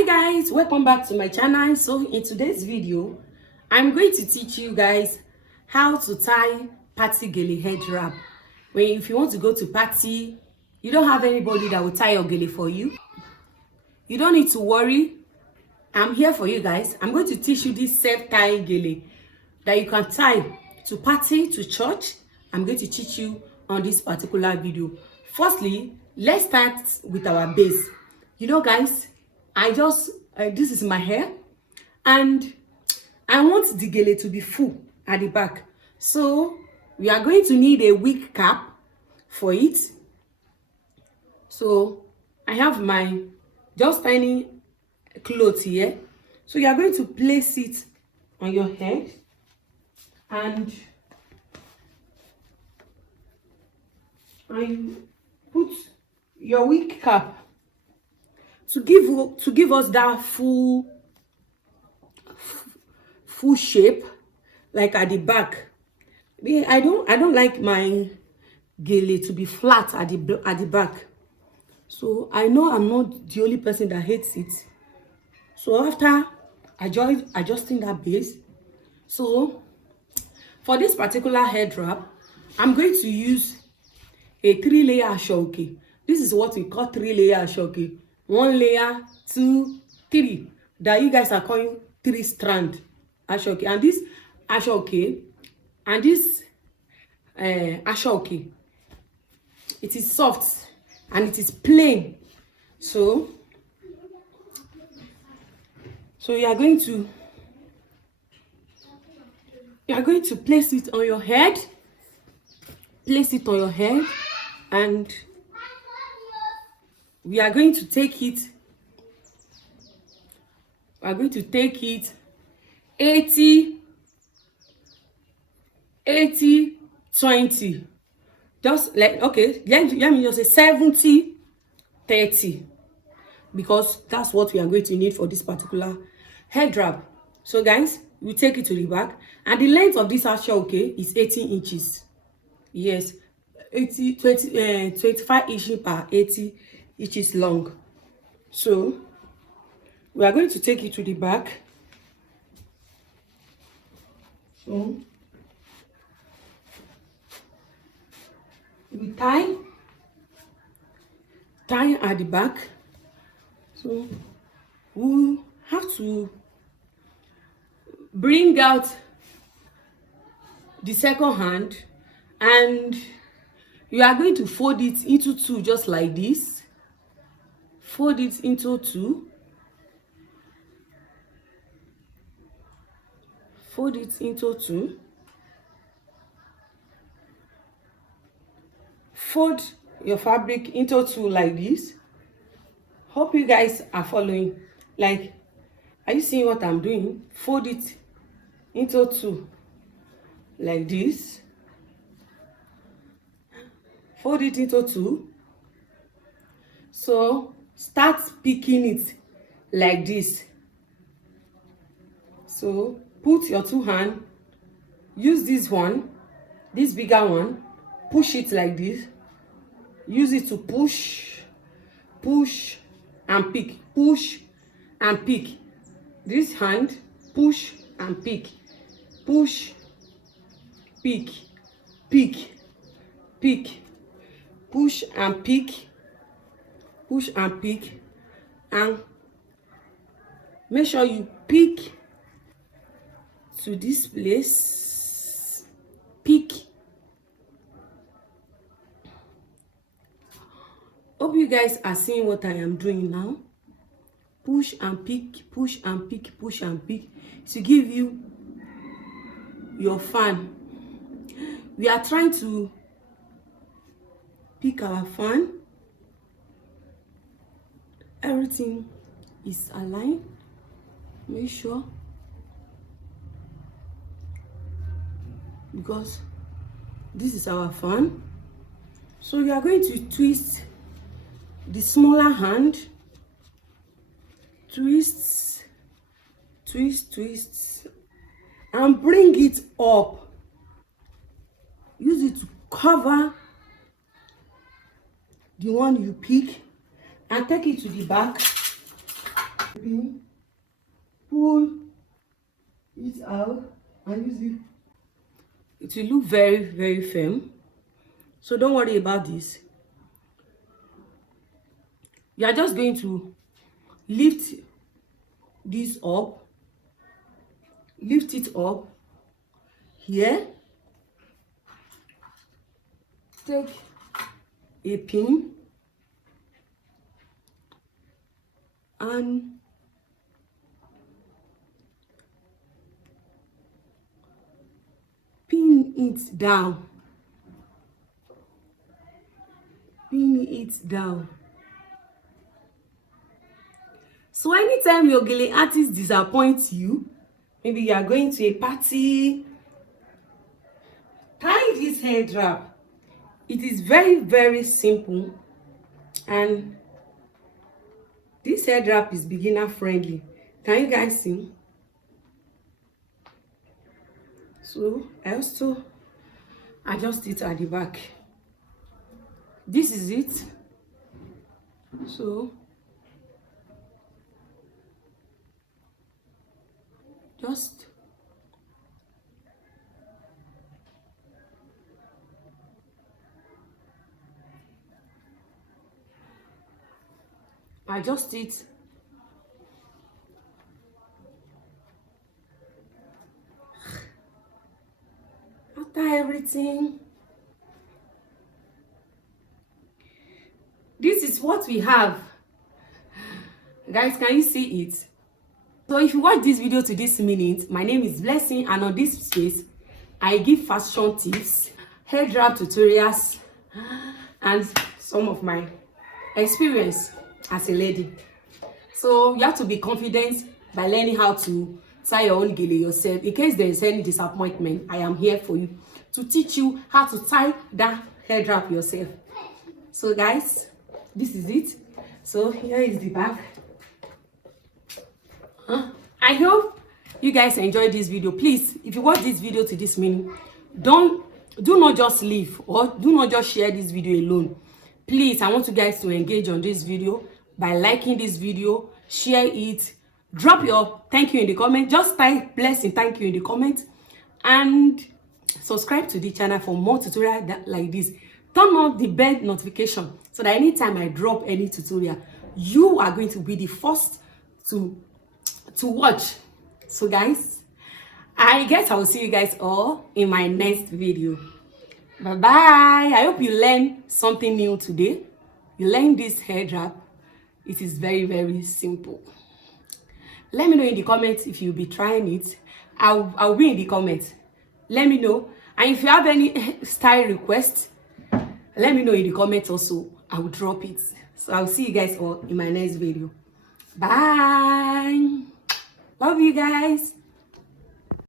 Hi guys, welcome back to my channel. So in today's video I'm going to teach you guys how to tie party gele head wrap. When if you want to go to party, you don't have anybody that will tie your gele for you, you don't need to worry. I'm here for you guys. I'm going to teach you this self-tying gele that you can tie to party, to church. I'm going to teach you on this particular video. Firstly, let's start with our base. You know guys, I just this is my hair and I want the gele to be full at the back, so we are going to need a wig cap for it. So I have my just tiny clothes here, so you are going to place it on your head and put your wig cap to give us that full shape, like at the back. I don't like my gele to be flat at the back. So I know I'm not the only person that hates it. So after adjusting that base, so for this particular head wrap, I'm going to use a 3-layer ashoke. This is what we call 3-layer ashoke. 1 layer, 2, 3. That you guys are calling 3-strand ashoke. And this ashoke and this ashoke, it is soft and it is plain. So you are going to place it on your head. Place it on your head, and we are going to take it. We are going to take it 80-20. Just like, okay, let me just say 70-30, because that's what we are going to need for this particular head wrap. So guys, we take it to the back, and the length of this ashoke is 18 inches. Yes, 25 inches per 80 inches long. So we are going to take it to the back. So we tie at the back. So we have to bring out the second hand, and you are going to fold it into 2, just like this. Fold it into 2. Fold it into 2. Fold your fabric into 2 like this. Hope you guys are following. Like, are you seeing what I'm doing? Fold it into 2 like this. Fold it into 2. So start picking it like this. So put your 2 hands, use this one, this bigger one, push it like this. Use it to push and pick, push and pick. This hand, push and pick, push, pick, pick, pick, push and pick, push and pick, and make sure you pick to this place. Pick. Hope you guys are seeing what I am doing now. Push and pick, push and pick, push and pick, to give you your fan. We are trying to pick our fan. Everything is aligned. Make sure, because this is our fan. So we are going to twist the smaller hand. Twist, twist, twist, and bring it up. Use it to cover the one you pick, and take it to the back Pin, pull it out and use it. It will look very, very firm. So don't worry about this. You are just going to lift this up, lift it up here, take a pin and pin it down, pin it down. So anytime your Gele artist disappoints you, maybe you are going to a party, tie this head wrap. It is very, very simple, and this head wrap is beginner friendly. Can you guys see? So I also adjust it at the back. This is it. So just adjust it after everything. This is what we have, guys. Can you see it? So if you watch this video to this minute, my name is Blessing, and on this space I give fashion tips, head wrap tutorials, and some of my experience as a lady. So you have to be confident by learning how to tie your own Gele yourself. In case there is any disappointment, I am here for you to teach you how to tie that head wrap yourself. So guys, this is it. So here is the back. I hope you guys enjoyed this video. Please, if you watch this video to this minute, do not just leave or do not just share this video alone. Please, I want you guys to engage on this video by liking this video, share it, drop your thank you in the comment. Just type Blessing thank you in the comment, and subscribe to the channel for more tutorials like this. Turn on the bell notification so that anytime I drop any tutorial, you are going to be the first to watch. So guys, I guess I will see you guys all in my next video. Bye bye. I hope you learned something new today. You learned this head wrap. It is very, very simple. Let me know in the comments if you'll be trying it. I'll be in the comments. Let me know. And if you have any style requests, let me know in the comments also. I will drop it. So I'll see you guys all in my next video. Bye. Love you guys.